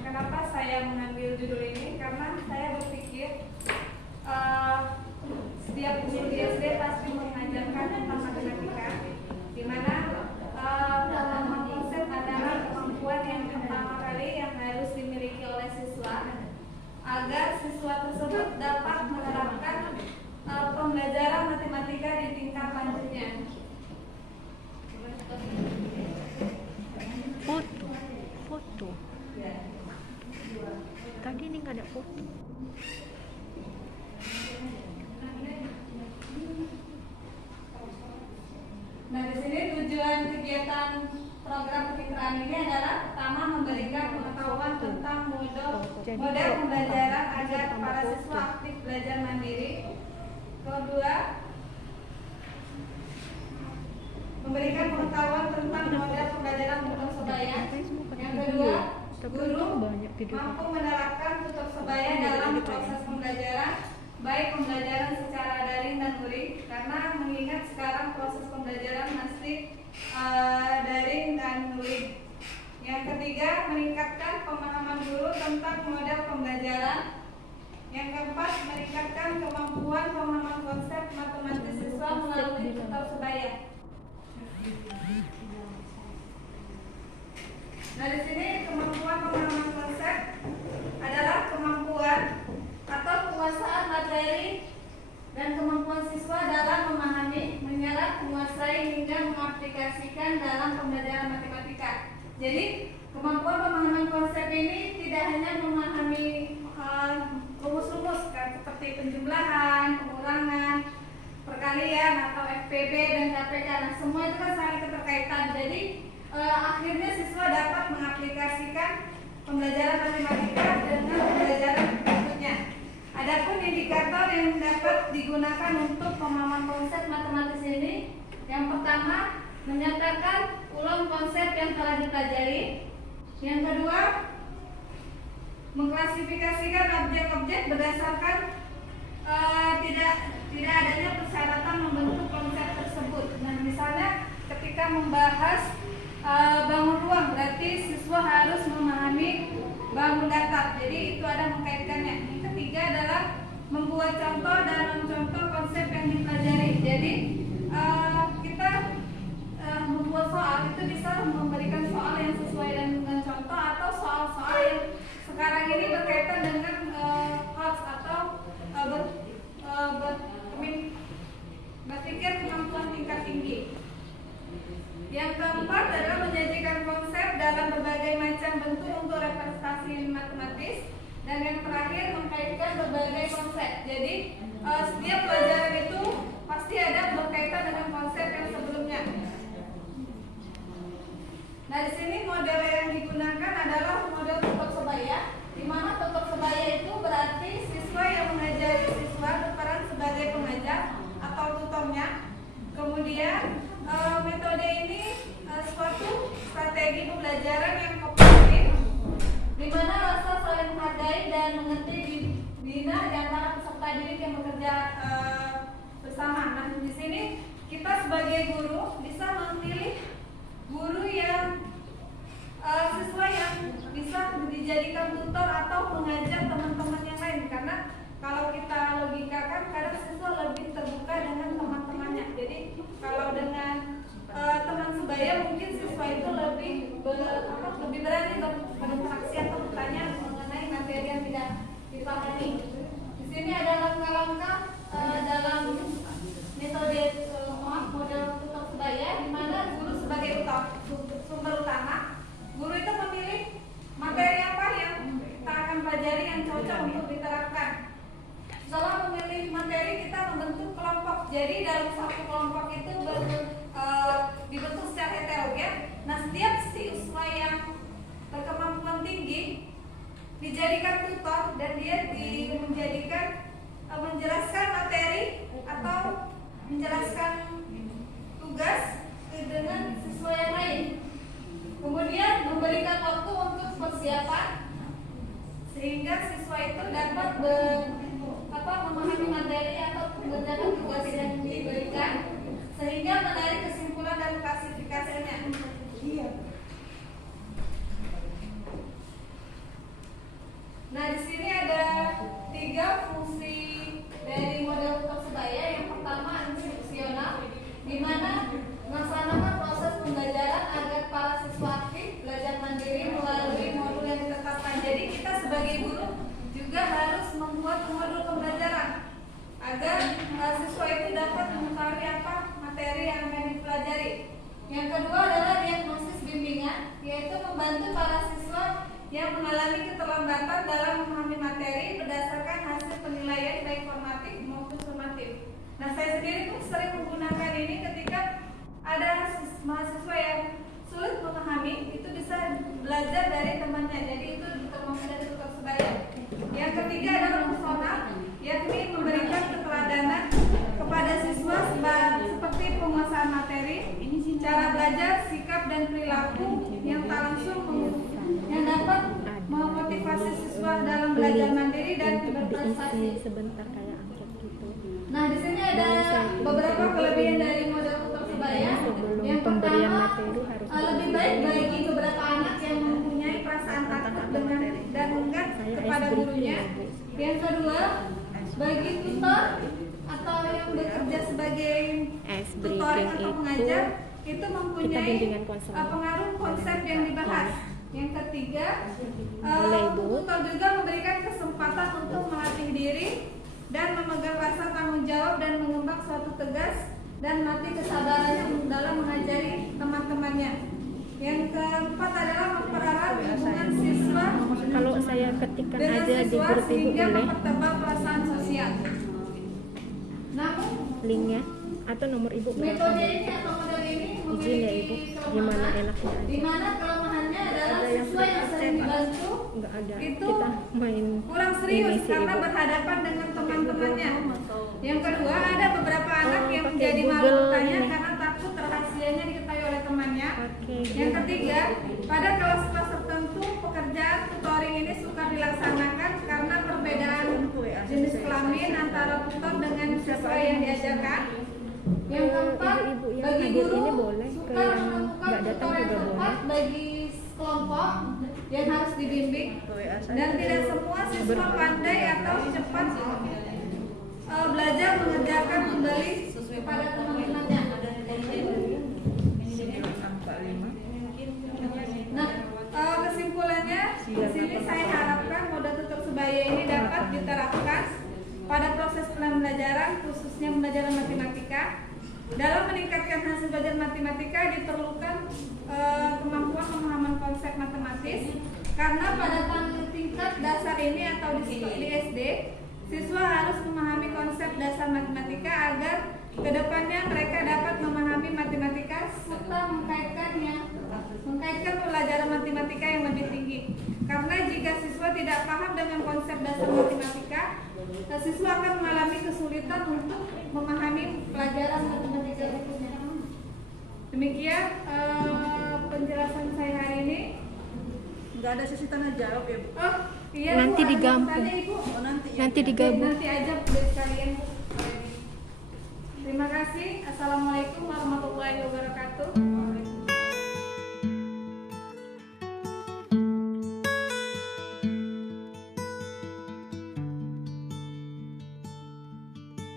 Kenapa saya mengambil judul ini? Karena saya berpikir setiap guru di SD pasti mengajarkan tentang matematika, di mana pemahaman konsep adalah kemampuan yang pertama kali yang harus dimiliki oleh siswa agar siswa tersebut dapat menerapkan pembelajaran matematika di tingkat lanjutnya. Foto. Tadi ini nggak ada foto. Nah, di sini tujuan kegiatan program kemitraan ini adalah pertama memberikan pengetahuan tentang model pembelajaran agar para siswa aktif belajar mandiri. Kedua, memberikan pengetahuan tentang model pembelajaran tutor sebaya. Yang kedua, guru mampu menerapkan tutor sebaya dalam proses pembelajaran, baik pembelajaran secara daring dan luring, karena mengingat sekarang proses pembelajaran masih daring dan luring. Yang ketiga, meningkatkan pemahaman guru tentang model pembelajaran. Yang keempat, meningkatkan kemampuan pemahaman konsep matematis siswa melalui tutor sebaya. Nah, di sini kemampuan pemahaman konsep adalah kemampuan atau penguasaan materi dan kemampuan siswa dalam memahami, menyerap, menguasai hingga mengaplikasikan dalam pembelajaran matematika. Jadi, kemampuan pemahaman konsep ini tidak hanya memahami rumus-rumus seperti penjumlahan, pengurangan, perkalian atau FPB dan KPK. Nah, semua itu kan saling keterkaitan. Jadi akhirnya siswa dapat mengaplikasikan pembelajaran matematika dengan pembelajaran berikutnya. Adapun indikator yang dapat digunakan untuk pemahaman konsep matematis ini, yang pertama, menyatakan ulang konsep yang telah dipelajari. Yang kedua, mengklasifikasikan objek-objek berdasarkan tidak adanya persyaratan membentuk konsep tersebut. Nah, misalnya ketika membahas bangun ruang, berarti siswa harus memahami bangun datar. Jadi itu ada mengkaitkannya. Yang ketiga adalah membuat contoh dan mencontoh konsep yang dipelajari. Jadi kita membuat soal itu bisa memberikan soal yang sesuai dengan contoh atau soal-soal yang sekarang ini berkaitan dengan hoax atau berpikir kemampuan tingkat tinggi. Yang keempat adalah menyajikan konsep dalam berbagai macam bentuk untuk representasi matematis. Dan yang terakhir, mengkaitkan berbagai konsep. Jadi setiap pelajaran itu pasti ada berkaitan dengan konsep yang sebelumnya. Nah, di sini model yang digunakan adalah model tutor sebaya, di mana tutor sebaya itu berarti siswa yang mengajari siswa berperan sebagai pengajar atau tutornya. Kemudian metode ini suatu strategi pembelajaran yang kooperatif, di mana rasa saling menghargai dan mengerti dibina di antara peserta didik yang bekerja bersama. Nah, di sini kita sebagai guru bisa memilih guru yang siswa yang bisa dijadikan tutor atau mengajar teman-teman yang lain, karena kalau kita logikakan kadang siswa lebih terbuka dengan teman-temannya. Jadi kalau dengan teman sebaya mungkin siswa itu lebih berani berinteraksi atau bertanya mengenai materi yang tidak dipahami. Di sini ada langkah-langkah dalam metode model tutor sebaya, di mana guru sebagai sumber utama. Guru itu memilih materi apa yang kita akan pelajari yang cocok untuk dijadikan tutor dan dia menjadikan menjelaskan materi atau menjelaskan tugas dengan siswa yang lain. Kemudian memberikan waktu untuk persiapan sehingga siswa itu dapat memahami materi atau mengerjakan tugas yang diberikan sehingga menarik kesimpulan dan klasifikasinya. Nah, di sini ada 3 fungsi dari model tutor sebaya. Yang pertama instruksional, di mana melaksanakan proses pembelajaran agar para siswa aktif belajar mandiri melalui modul yang ditetapkan. Jadi kita sebagai guru juga harus membuat modul pembelajaran agar siswa itu dapat mengetahui apa materi yang akan dipelajari. Yang kedua adalah diagnosis bimbingan, yaitu membantu para siswa yang mengalami keterlambatan dalam memahami materi berdasarkan hasil penilaian baik formatif maupun sumatif. Nah, saya sendiri pun sering menggunakan ini ketika ada mahasiswa yang sulit memahami, itu bisa belajar dari temannya. Jadi itu termasuk dari tutor sebaya. Yang ketiga adalah personal, yakni memberikan keteladanan kepada siswa seperti penguasaan materi, cara belajar, sikap dan perilaku yang tak langsung yang dapat memotivasi siswa dalam belajar mandiri dan berprestasi. Sebentar kayak angket gitu. Nah, di sini ada beberapa kelebihan dari model tutor sebaya. Yang pertama, lebih baik bagi beberapa anak yang mempunyai perasaan takut dengan dan enggan kepada gurunya. Yang kedua, bagi tutor atau yang bekerja sebagai tutoring atau pengajar itu mempunyai pengaruh konsep yang dibahas. Yang ketiga, tutor juga memberikan kesempatan untuk melatih diri dan memegang rasa tanggung jawab dan mengembang suatu tugas dan melatih kesabarannya dalam mengajari teman-temannya. Yang keempat adalah mempererat hubungan siswa Kalau saya ketikkan dengan aja di siswa grup ibu sehingga boleh mempertebal perasaan sosial. Namun linknya atau nomor ibu berapa? metode ini atau model ini Izin ya ibu, gimana enaknya aja. di mana kelemahannya adalah Ada yang siswa yang sering dibantu Nggak ada, itu kita main kurang serius ini sih, karena Ibu. berhadapan dengan teman-temannya. Yang kedua, ada beberapa anak yang pakai menjadi malu Google bertanya ini. karena takut rahasianya diketahui oleh temannya. Oke. Yang ketiga, pada kelas-kelas tertentu pekerjaan tutoring ini sukar dilaksanakan karena perbedaan jenis kelamin antara tutor dengan siswa yang diajarkan. Yang keempat, Ibu-ibu yang bagi hadir guru ini boleh, ke sukar yang menemukan nggak datang tutor yang juga tepat boleh. bagi kelompok yang harus dibimbing, dan tidak semua siswa pandai atau cepat belajar mengerjakan kembali kepada teman-temannya. Nah, kesimpulannya di sini saya harapkan model tutor sebaya ini dapat diterapkan pada proses pembelajaran, khususnya pembelajaran matematika. Dalam meningkatkan hasil belajar matematika diperlukan kemampuan pemahaman konsep matematis, karena pada tingkat dasar ini atau di SD, siswa harus memahami konsep dasar matematika agar kedepannya mereka dapat memahami matematika serta mengkaitkan pelajaran matematika yang lebih tinggi. Karena jika siswa tidak paham dengan konsep dasar matematika, siswa akan mengalami kesulitan untuk memahami pelajaran matematika berikutnya. Demikian penjelasan saya hari ini. Nggak ada sesi tanya jawab ya, Bu? Oh iya, Nanti Bu, ada digabung. yang tanya, Ibu. Oh, nanti ya. Nanti digabung. Nanti aja dari sekalian, Bu. Terima kasih. Assalamualaikum warahmatullahi wabarakatuh.